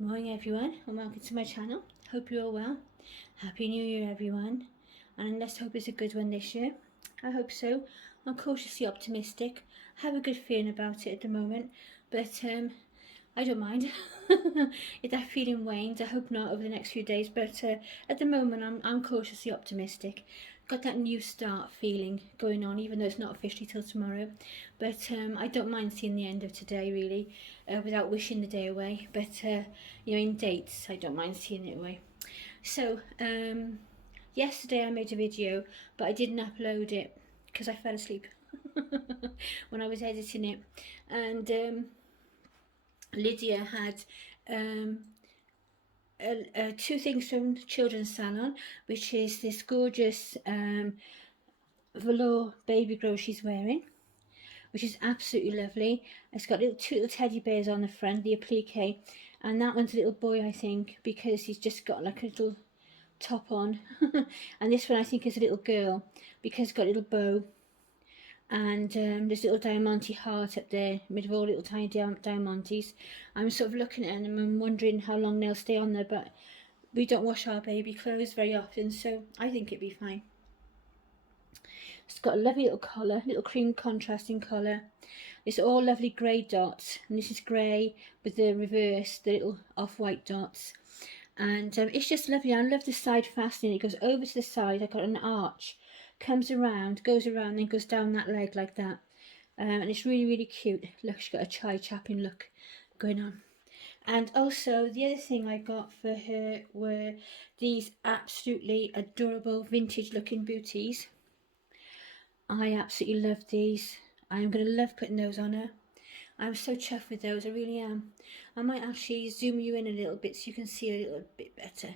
Morning everyone, and welcome to my channel. Hope you're all well. Happy New Year everyone, and let's hope it's a good one this year. I hope so. I'm cautiously optimistic. I have a good feeling about it at the moment, but I don't mind if that feeling wanes. I hope not over the next few days, but at the moment I'm cautiously optimistic. Got that new start feeling going on, even though it's not officially till tomorrow. But I don't mind seeing the end of today, really, without wishing the day away. But in dates, I don't mind seeing it away. So yesterday I made a video, but I didn't upload it because I fell asleep when I was editing it, and Lydia had two things from Children's Salon, which is this gorgeous velour baby grow she's wearing, which is absolutely lovely. It's got two little teddy bears on the front, the applique, and that one's a little boy, I think, because he's just got like a little top on. And this one I think is a little girl because it's got a little bow, and there's a little diamante heart up there made of all little tiny diamantes. I'm sort of looking at them and I'm wondering how long they'll stay on there, but we don't wash our baby clothes very often, so I think it'd be fine. It's got a lovely little collar, little cream contrasting collar. It's all lovely grey dots, and this is grey with the reverse, the little off-white dots. And it's just lovely. I love the side fastening. It goes over to the side. I've got an arch, comes around, goes around, then goes down that leg like that. And it's really, really cute. Look, she's got a chai chapping look going on. And also, the other thing I got for her were these absolutely adorable vintage looking booties. I absolutely love these. I'm going to love putting those on her. I'm so chuffed with those, I really am. I might actually zoom you in a little bit so you can see a little bit better.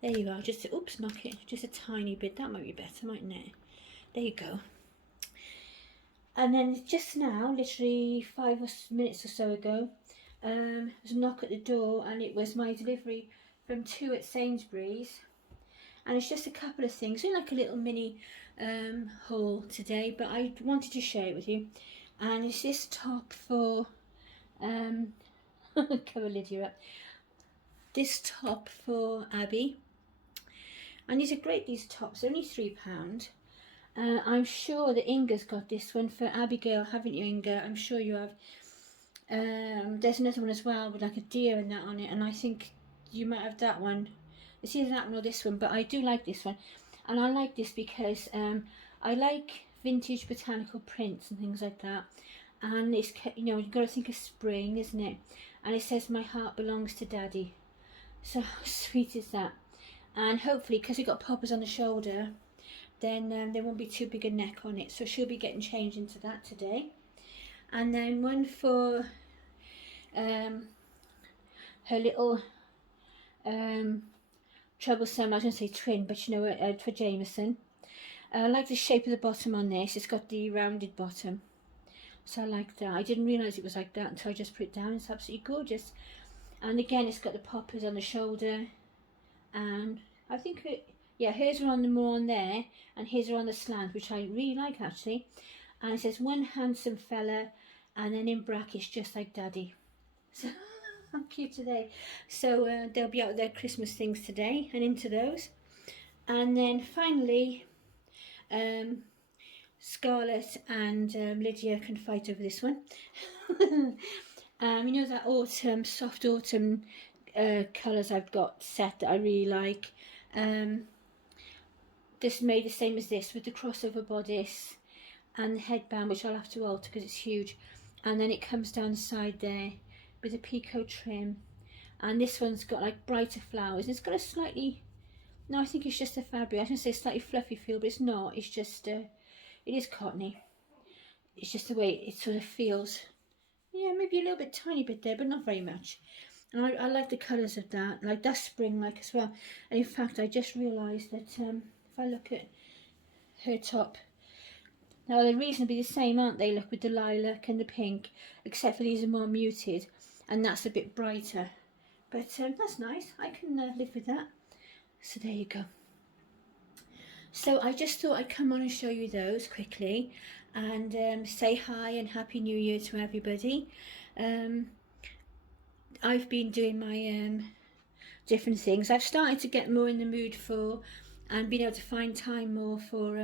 There you are, just, oops, knock it, just a tiny bit. That might be better, mightn't it? There you go. And then just now, literally 5 minutes or so ago, there was a knock at the door, and it was my delivery from 2 at Sainsbury's. And it's just a couple of things, so like a little mini haul today, but I wanted to share it with you. And it's this top for cover Lydia up. This top for Abby, and these are great, these tops. They're only £3. I'm sure that Inga's got this one for Abigail, haven't you, Inga? I'm sure you have. There's another one as well with like a deer and that on it, and I think you might have that one. It's either that one or this one, but I do like this one. And I like this because I like vintage botanical prints and things like that. And it's, you've got to think of spring, isn't it? And it says, "My heart belongs to Daddy." So how sweet is that? And hopefully, because we've got poppers on the shoulder, then there won't be too big a neck on it. So she'll be getting changed into that today. And then one for her little troublesome, I was going to say twin, but for Jameson. I like the shape of the bottom on this. It's got the rounded bottom, so I like that. I didn't realise it was like that until I just put it down. It's absolutely gorgeous. And again, it's got the poppers on the shoulder, and I think hers are on the more on there, and his are on the slant, which I really like actually. And it says, "One handsome fella," and then in brackets, "just like Daddy." So how cute today. So they'll be out their Christmas things today and into those. And then finally, Scarlett and Lydia can fight over this one. That autumn, soft autumn colours I've got set that I really like. This made the same as this with the crossover bodice and the headband, which I'll have to alter because it's huge. And then it comes down the side there with a picot trim. And this one's got like brighter flowers. It's got a slightly, no, I think it's just the fabric. I was going to say slightly fluffy feel, but it's not. It's just, it is cottony. It's just the way it sort of feels. Yeah, maybe a little bit, tiny bit there, but not very much. And I like the colours of that. Like that's spring-like as well. And in fact, I just realised that if I look at her top, now they're reasonably the same, aren't they? Look, with the lilac and the pink, except for these are more muted, and that's a bit brighter. But that's nice. I can live with that. So there you go. So I just thought I'd come on and show you those quickly, and say hi and Happy New Year to everybody. I've been doing my different things. I've started to get more in the mood for and being able to find time more for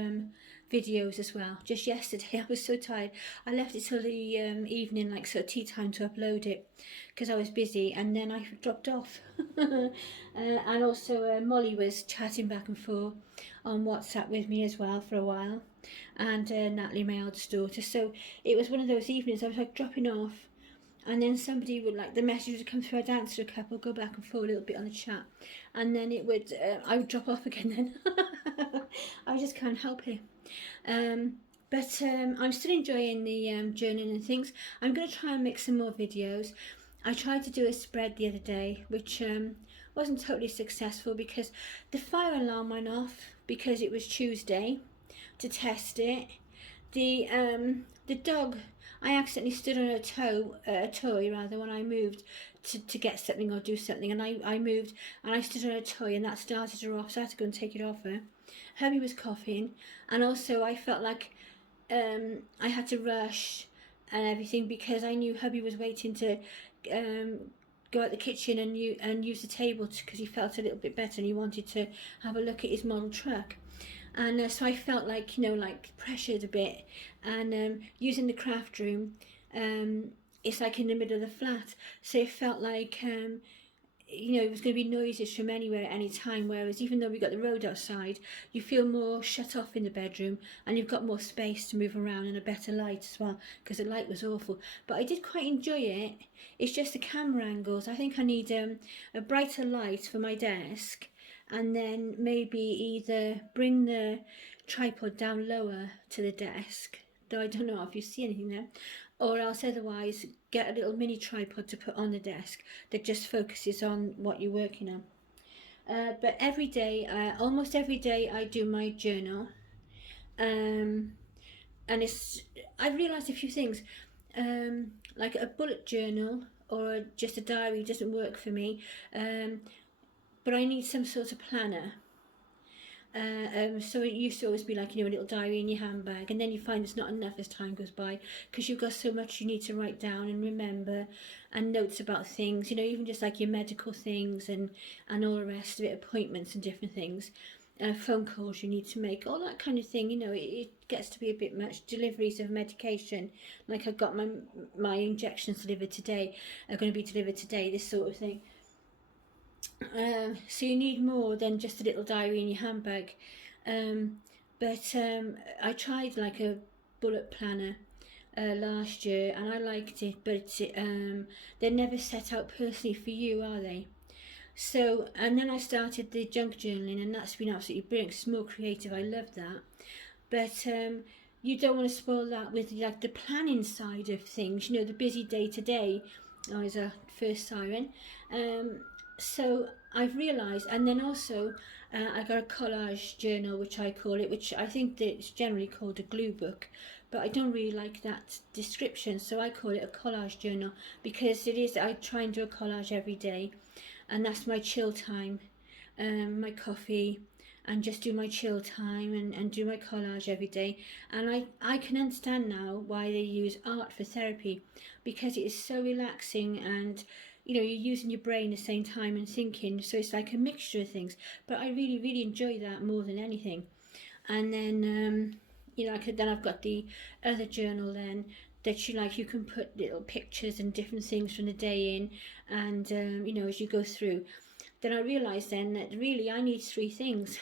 videos as well. Just yesterday I was so tired. I left it till the evening, like sort of tea time, to upload it because I was busy, and then I dropped off. And also Molly was chatting back and forth on WhatsApp with me as well for a while, and Natalie, my eldest daughter. So it was one of those evenings I was like dropping off, and then somebody would, like, the message would come through, I'd answer a couple, go back and forth a little bit on the chat, and then it would I would drop off again then. I just can't help it. But I'm still enjoying the journaling and things. I'm going to try and make some more videos. I tried to do a spread the other day, which wasn't totally successful because the fire alarm went off because it was Tuesday to test it. The dog, I accidentally stood on a toy rather, when I moved to get something or do something, and I moved and I stood on a toy, and that started her off, so I had to go and take it off her. Herbie was coughing, and also I felt like I had to rush and everything because I knew hubby was waiting to go out the kitchen and use the table because he felt a little bit better and he wanted to have a look at his model truck. And so I felt like, you know, like pressured a bit. And using the craft room, it's like in the middle of the flat, so it felt like you know, it was going to be noises from anywhere at any time, whereas even though we got the road outside, you feel more shut off in the bedroom, and you've got more space to move around and a better light as well, because the light was awful. But I did quite enjoy it. It's just the camera angles. I think I need a brighter light for my desk, and then maybe either bring the tripod down lower to the desk, though I don't know if you see anything there, or else otherwise get a little mini tripod to put on the desk that just focuses on what you're working on. But every day, almost every day, I do my journal, and I've realised a few things, like a bullet journal or just a diary doesn't work for me, but I need some sort of planner. So it used to always be like, you know, a little diary in your handbag, and then you find it's not enough as time goes by because you've got so much you need to write down and remember, and notes about things, you know, even just like your medical things and all the rest of it, appointments and different things, phone calls you need to make, all that kind of thing. You know, it gets to be a bit much. Deliveries of medication, like I got my injections delivered today, are going to be delivered today, this sort of thing. So you need more than just a little diary in your handbag. But I tried like a bullet planner last year, and I liked it, but they're never set out personally for you, are they? So, and then I started the junk journaling, and that's been absolutely brilliant. It's more creative. I love that. But you don't want to spoil that with like the planning side of things, you know, the busy day to day. Oh, there's a first siren. So I've realised, and then also I got a collage journal, which I call it, which I think that it's generally called a glue book, but I don't really like that description, so I call it a collage journal because it is. I try and do a collage every day, and that's my chill time, my coffee, and just do my chill time and do my collage every day. And I can understand now why they use art for therapy, because it is so relaxing, and you know, you're using your brain at the same time and thinking, so it's like a mixture of things. But I really enjoy that more than anything. And then you know, then I've got the other journal then that you can put little pictures and different things from the day in, and you know, as you go through. Then I realised then that really I need 3 things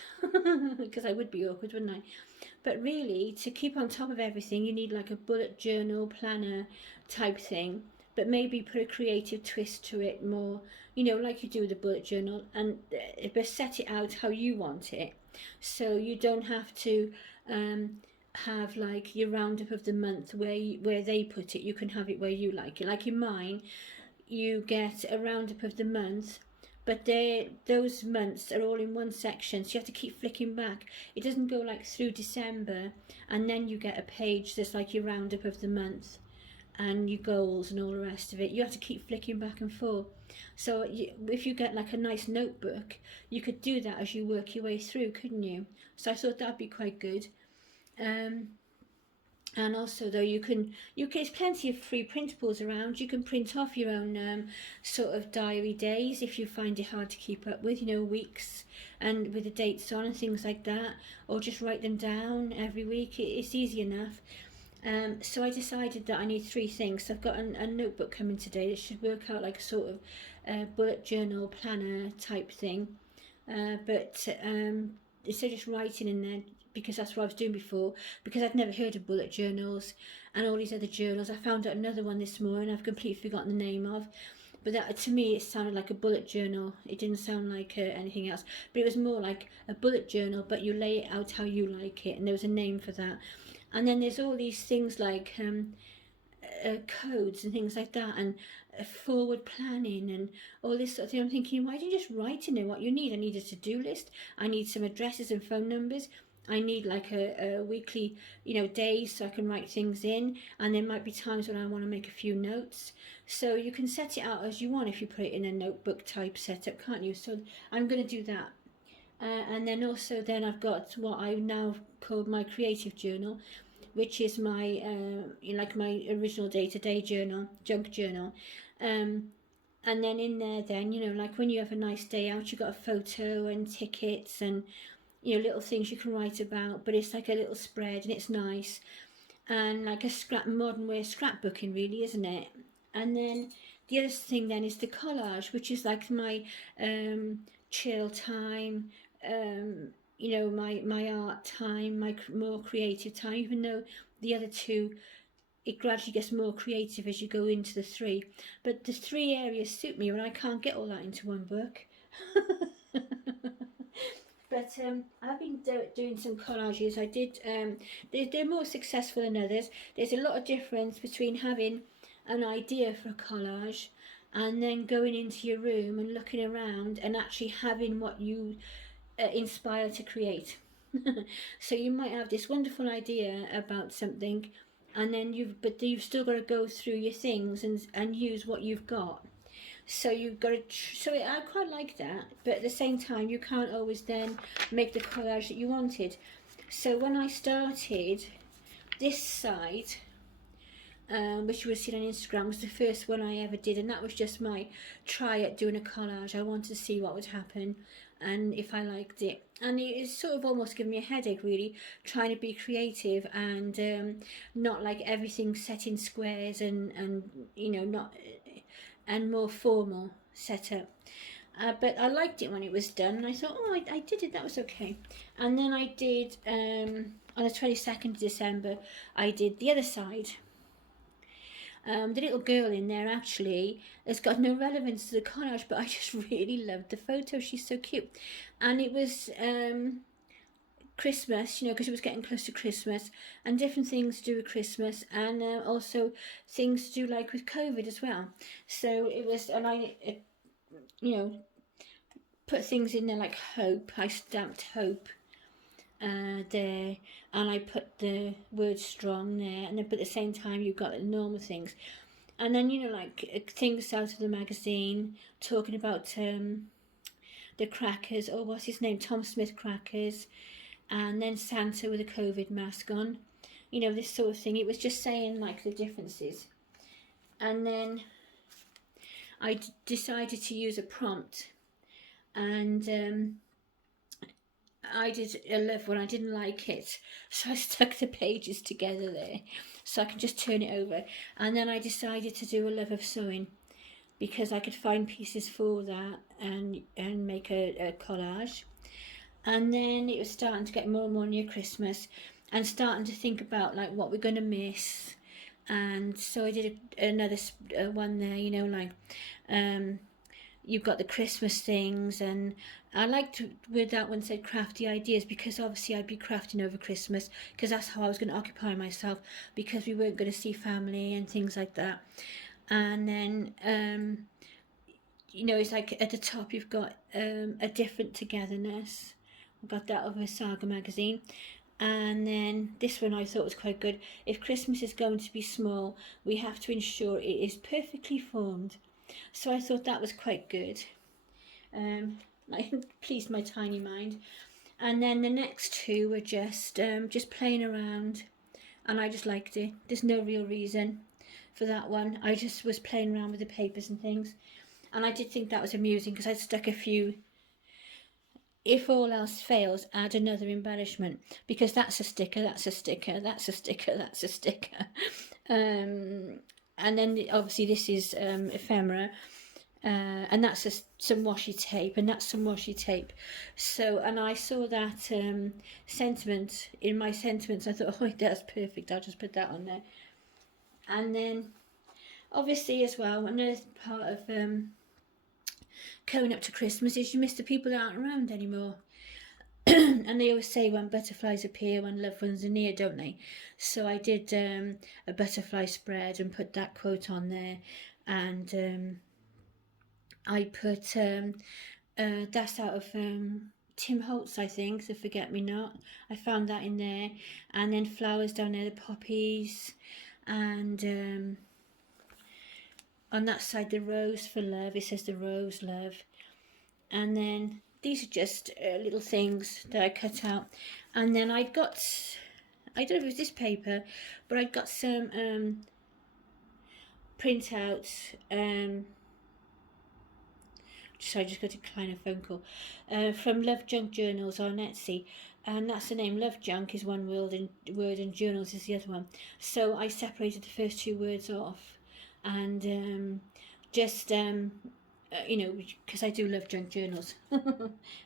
because I would be awkward, wouldn't I? But really, to keep on top of everything, you need like a bullet journal planner type thing, but maybe put a creative twist to it more, you know, like you do with a bullet journal, and but set it out how you want it, so you don't have to have like your roundup of the month where they put it. You can have it where you like it. Like in mine, you get a roundup of the month, but those months are all in one section, so you have to keep flicking back. It doesn't go like through December and then you get a page that's like your roundup of the month and your goals and all the rest of it. You have to keep flicking back and forth. So if you get like a nice notebook, you could do that as you work your way through, couldn't you? So I thought that'd be quite good. And And also, though, there's plenty of free printables around. You can print off your own sort of diary days if you find it hard to keep up with, weeks and with the dates on and things like that, or just write them down every week. It's easy enough. So I decided that I need 3 things. So I've got a notebook coming today that should work out like a sort of bullet journal planner type thing. But instead of just writing in there, because that's what I was doing before, because I'd never heard of bullet journals and all these other journals. I found out another one this morning I've completely forgotten the name of, but that, to me, it sounded like a bullet journal. It didn't sound like anything else, but it was more like a bullet journal, but you lay it out how you like it, and there was a name for that. And then there's all these things like codes and things like that, and forward planning and all this sort of thing. I'm thinking, why don't you just write in there what you need? I need a to-do list, I need some addresses and phone numbers, I need like a weekly, days so I can write things in, and there might be times when I want to make a few notes. So you can set it out as you want if you put it in a notebook type setup, can't you? So I'm going to do that. And then also I've got what I now call my creative journal, which is my like my original day-to-day journal, junk journal. And then in there like when you have a nice day out, you've got a photo and tickets and little things you can write about, but it's like a little spread and it's nice, and like a modern way of scrapbooking, really, isn't it? And then the other thing then is the collage, which is like my chill time, my art time, my more creative time, even though the other 2, it gradually gets more creative as you go into the 3. But the 3 areas suit me, and I can't get all that into one book. But I've been doing some collages. I did. They're more successful than others. There's a lot of difference between having an idea for a collage and then going into your room and looking around and actually having what you inspire to create. So you might have this wonderful idea about something, and then you've still got to go through your things and use what you've got. So you've got to. I quite like that, but at the same time, you can't always then make the collage that you wanted. So when I started, this side, which you would have seen on Instagram, was the first one I ever did, and that was just my try at doing a collage. I wanted to see what would happen and if I liked it. And it sort of almost giving me a headache, really, trying to be creative and not like everything set in squares and not and more formal setup. But I liked it when it was done, and I thought, oh, I did it, that was okay. And then I did, on the 22nd of December, I did the other side. The little girl in there actually has got no relevance to the collage, but I just really loved the photo. She's so cute. And it was Christmas, because it was getting close to Christmas, and different things to do with Christmas, and also things to do like with COVID as well. So it was, and I, put things in there like hope. I stamped hope there, and I put the word strong there, and then but at the same time you've got the normal things, and then like things out of the magazine talking about the crackers, or what's his name, Tom Smith crackers, and then Santa with a COVID mask on, this sort of thing. It was just saying like the differences. And then I decided to use a prompt, and I did a love one. I didn't like it, so I stuck the pages together there so I can just turn it over. And then I decided to do a love of sewing, because I could find pieces for that and make a collage. And then it was starting to get more and more near Christmas, and starting to think about like what we're going to miss. And so I did another one there, like you've got the Christmas things, and I liked with that one said crafty ideas, because obviously I'd be crafting over Christmas, because that's how I was going to occupy myself, because we weren't going to see family and things like that. And then it's like at the top you've got a different togetherness. I got that over a Saga magazine. And then this one I thought was quite good. If Christmas is going to be small, we have to ensure it is perfectly formed. So I thought that was quite good. I pleased my tiny mind. And then the next 2 were just playing around. and I just liked it. There's no real reason for that one. I just was playing around with the papers and things, and I did think that was amusing because I'd stuck a few, if all else fails, add another embellishment, because that's a sticker, that's a sticker, that's a sticker, that's a sticker. And then obviously this is ephemera, and that's some washi tape, and that's some washi tape. So, and I saw that sentiment in my sentiments. I thought, oh, that's perfect, I'll just put that on there. And then obviously as well, another part of coming up to Christmas is you miss the people that aren't around anymore. And they always say when butterflies appear, when loved ones are near, don't they? So I did a butterfly spread and put that quote on there, and I put that's out of Tim Holtz, I think, the Forget Me Not. I found that in there, and then flowers down there, the poppies, and on that side the rose for love. It says the rose love, and then these are just little things that I cut out. And then I don't know if it was this paper, but I got some printouts. So I just got to decline a phone call from Love Junk Journals on Etsy, and that's the name. Love Junk is one word and journals is the other one. So I separated the first two words off, and just you know, because I do love junk journals.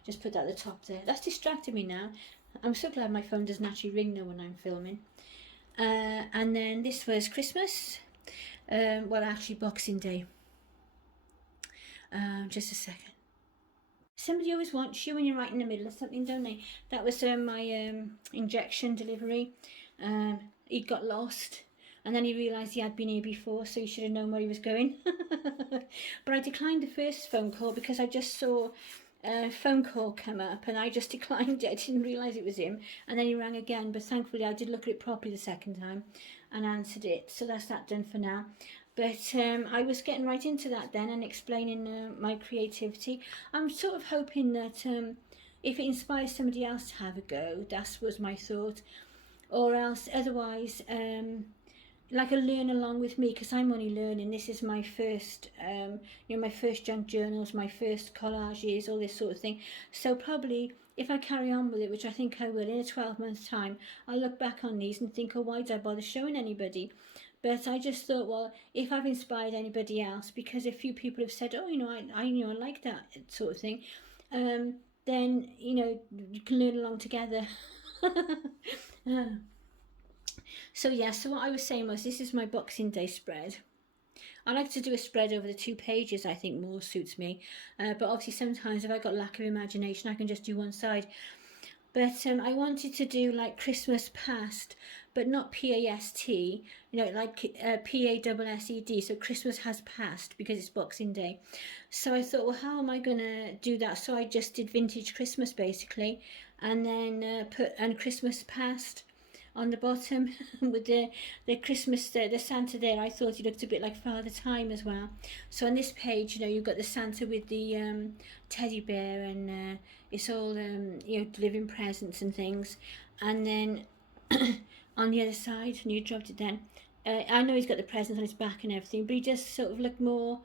Just put that at the top there. That's distracted me now. I'm so glad my phone doesn't actually ring now when I'm filming. And then this was Christmas. Well, actually Boxing Day. Just a second. Somebody always wants you when you're right in the middle of something, don't they? That was my injection delivery. He got lost, and then he realised he had been here before, so he should have known where he was going. But I declined the first phone call because I just saw a phone call come up, and I just declined it. I didn't realise it was him, and then he rang again, but thankfully I did look at it properly the second time and answered it, so that's that done for now. But I was getting right into that then and explaining my creativity. I'm sort of hoping that if it inspires somebody else to have a go, that was my thought, or else otherwise like a learn along with me, because I'm only learning. This is my first you know, my first junk journals, my first collages, all this sort of thing. So probably if I carry on with it, which I think I will, in a 12 months time, I'll look back on these and think, oh, why did I bother showing anybody? But I just thought, well, if I've inspired anybody else, because a few people have said, oh, you know, I you know, I like that sort of thing, then, you know, you can learn along together. So yeah, so what I was saying was, this is my Boxing Day spread. I like to do a spread over the 2 pages, I think more suits me. But obviously sometimes if I got lack of imagination, I can just do one side. But I wanted to do like Christmas past, but not P-A-S-T, you know, like P-A-S-S-E-D, so Christmas has passed because it's Boxing Day. So I thought, well, how am I going to do that? So I just did vintage Christmas basically, and then put and Christmas past on the bottom with the Christmas, the Santa there. I thought he looked a bit like Father Time as well. So on this page, you know, you've got the Santa with the teddy bear, and it's all you know, delivering presents and things. And then on the other side, and you dropped it then, I know he's got the presents on his back and everything, but he just sort of looked more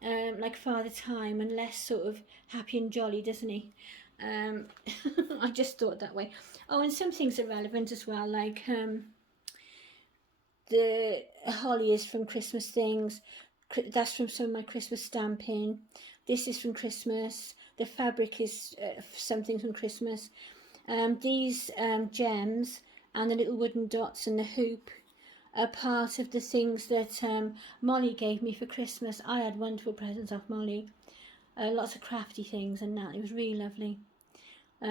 like Father Time and less sort of happy and jolly, doesn't he? I just thought that way. Oh, and some things are relevant as well, like the holly is from Christmas things. That's from some of my Christmas stamping. This is from Christmas. The fabric is something from Christmas. These gems and the little wooden dots and the hoop are part of the things that Molly gave me for Christmas. I had wonderful presents off Molly. Lots of crafty things and that. It was really lovely.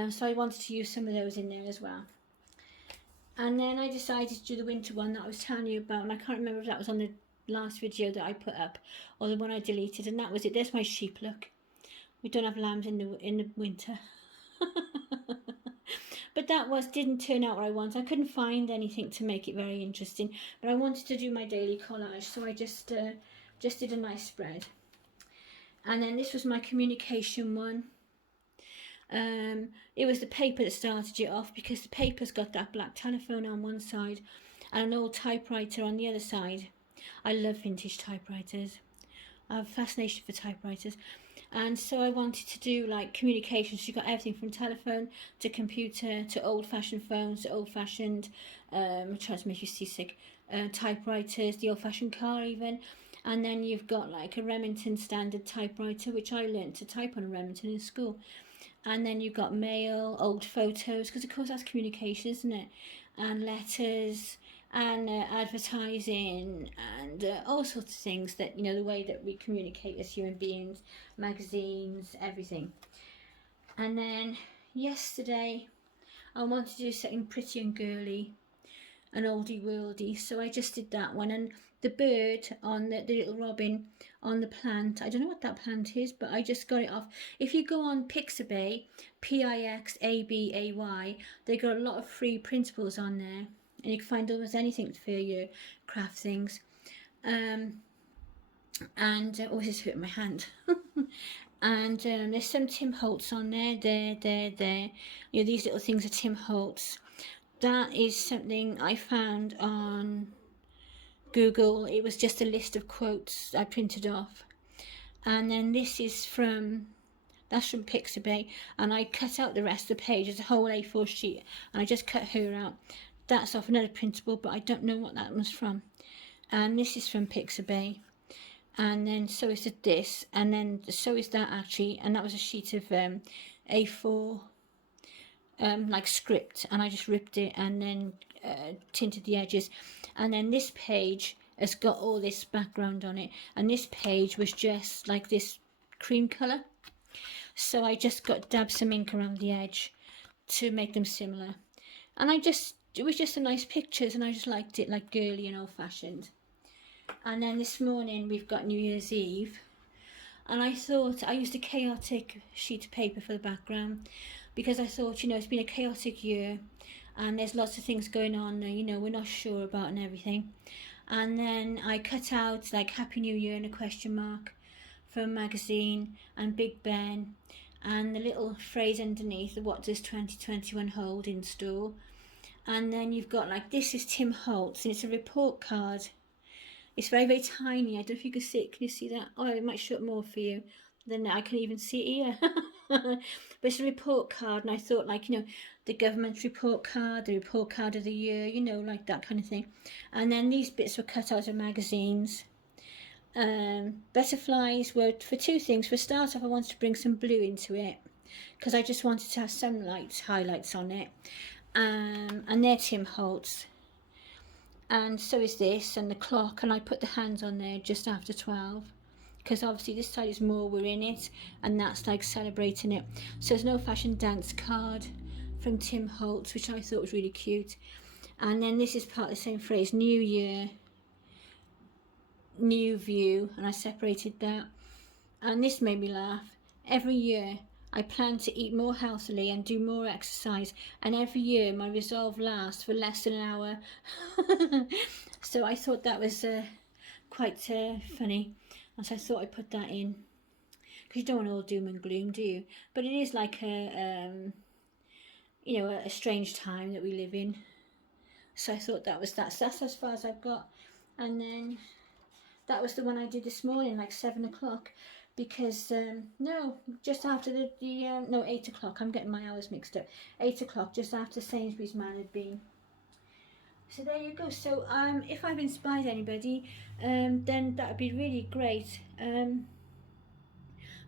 So I wanted to use some of those in there as well. And then I decided to do the winter one that I was telling you about, and I can't remember if that was on the last video that I put up or the one I deleted, and that was it. There's my sheep look. We don't have lambs in the winter. But that didn't turn out what I wanted. I couldn't find anything to make it very interesting, but I wanted to do my daily collage, so I just did a nice spread. And then this was my communication one. It was the paper that started it off, because the paper's got that black telephone on one side, and an old typewriter on the other side. I love vintage typewriters. I have a fascination for typewriters. And so I wanted to do like communications. You got everything from telephone to computer to old-fashioned phones to old-fashioned, trying to make you seasick, typewriters, the old-fashioned car even. And then you've got like a Remington standard typewriter, which I learnt to type on a Remington in school. And then you've got mail, old photos, because of course that's communication, isn't it? And letters and advertising and all sorts of things that, you know, the way that we communicate as human beings, magazines, everything. And then yesterday I wanted to do something pretty and girly, an oldie worldy, so I just did that one. And the bird on the little robin on the plant, I don't know what that plant is, but I just got it off. If you go on Pixabay, Pixabay, they got a lot of free printables on there, and you can find almost anything for your craft things. And oh, this hurt my hand. And there's some Tim Holtz on there. There. You know, these little things are Tim Holtz. That is something I found on Google. It was just a list of quotes I printed off. And then this is that's from Pixabay, and I cut out the rest of the page. It's a whole A4 sheet, and I just cut her out. That's off another printable, but I don't know what that was from. And this is from Pixabay. And then so is this, and then so is that actually, and that was a sheet of A4 like script, and I just ripped it and then tinted the edges. And then this page has got all this background on it, and this page was just like this cream colour, so I just dabbed some ink around the edge to make them similar. And it was just a nice pictures, and I just liked it like girly and old-fashioned. And then this morning we've got New Year's Eve, and I thought I used a chaotic sheet of paper for the background, because I thought, you know, it's been a chaotic year and there's lots of things going on, you know, we're not sure about and everything. And then I cut out like Happy New Year and a question mark from a magazine, and Big Ben, and the little phrase underneath, what does 2021 hold in store? And then you've got like, this is Tim Holtz, and it's a report card. It's very, very tiny. I don't know if you can see it. Can you see that? Oh, it might show up more for you than I can even see it here. But it's a report card, and I thought, like, you know, the government's report card, the report card of the year, you know, like that kind of thing. And then these bits were cut out of magazines. Butterflies were for two things. For a start off, I wanted to bring some blue into it, because I just wanted to have some highlights on it. And they're Tim Holtz. And so is this, and the clock, and I put the hands on there just after 12, because obviously this side is more we're in it, and that's like celebrating it. So there's no fashion dance card from Tim Holtz, which I thought was really cute. And then this is part of the same phrase, New Year, New View, and I separated that. And this made me laugh. Every year I plan to eat more healthily and do more exercise, and every year my resolve lasts for less than an hour. So I thought that was quite funny, and so I thought I'd put that in, because you don't want all doom and gloom, do you? But it is like you know, a strange time that we live in. So I thought that's as far as I've got. And then that was the one I did this morning, like 7 o'clock. Because, no, just after no, 8 o'clock, I'm getting my hours mixed up. 8 o'clock, just after Sainsbury's man had been. So there you go. So, if I've inspired anybody, then that would be really great.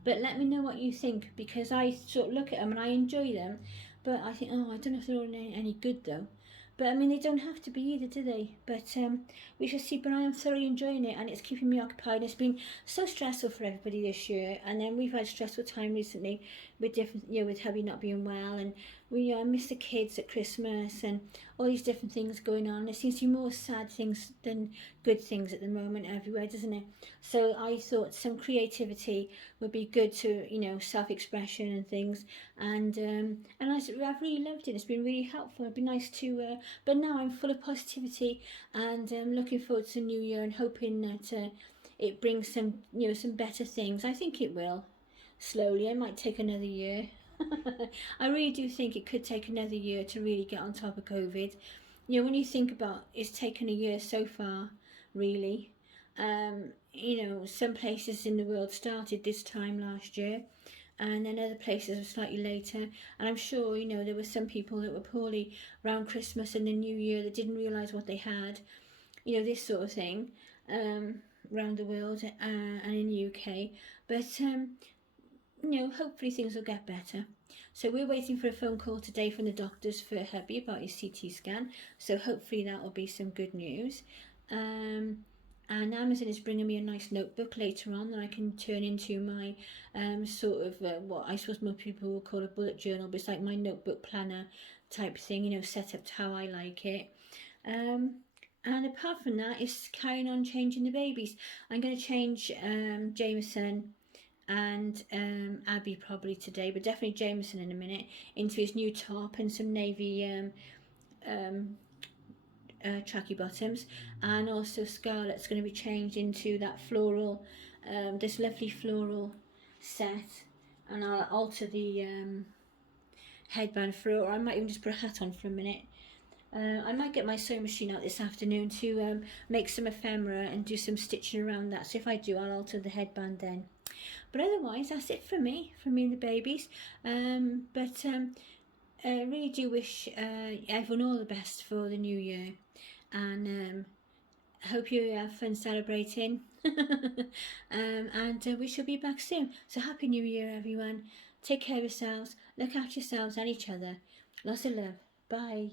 But let me know what you think, because I sort of look at them and I enjoy them. But I think, oh, I don't know if they're all any good though. But I mean, they don't have to be either, do they? But we shall see. But I am thoroughly enjoying it, and it's keeping me occupied. It's been so stressful for everybody this year, and then we've had a stressful time recently with different, you know, with hubby not being well, and we, you know, I miss the kids at Christmas, and all these different things going on. There seems to be more sad things than good things at the moment everywhere, doesn't it? So I thought some creativity would be good to, you know, self-expression and things, and I've really loved it. It's been really helpful. It'd be nice to. But now I'm full of positivity, and looking forward to New Year and hoping that it brings some, you know, some better things. I think it will. Slowly. It might take another year. I really do think it could take another year to really get on top of COVID. you know, when you think about it's taken a year so far, really. You know, some places in the world started this time last year, and then other places were slightly later. And I'm sure, you know, there were some people that were poorly around Christmas and the New Year that didn't realise what they had, you know, this sort of thing, around the world and in the UK. But, you know, hopefully things will get better. So we're waiting for a phone call today from the doctors for hubby about his CT scan. So hopefully that will be some good news. And Amazon is bringing me a nice notebook later on that I can turn into my sort of what I suppose most people will call a bullet journal, but it's like my notebook planner type thing, you know, set up to how I like it. And apart from that, it's carrying on changing the babies. I'm going to change Jameson and Abby probably today, but definitely Jameson in a minute, into his new top and some navy tracky bottoms. And also Scarlett's going to be changed into that floral, this lovely floral set, and I'll alter the headband for it, or I might even just put a hat on for a minute. I might get my sewing machine out this afternoon to make some ephemera and do some stitching around that. So if I do, I'll alter the headband then. But otherwise, that's it for me and the babies. I really do wish everyone all the best for the new year, and hope you have fun celebrating. And we shall be back soon. So happy New Year, everyone. Take care of yourselves. Look after yourselves and each other. Lots of love. Bye.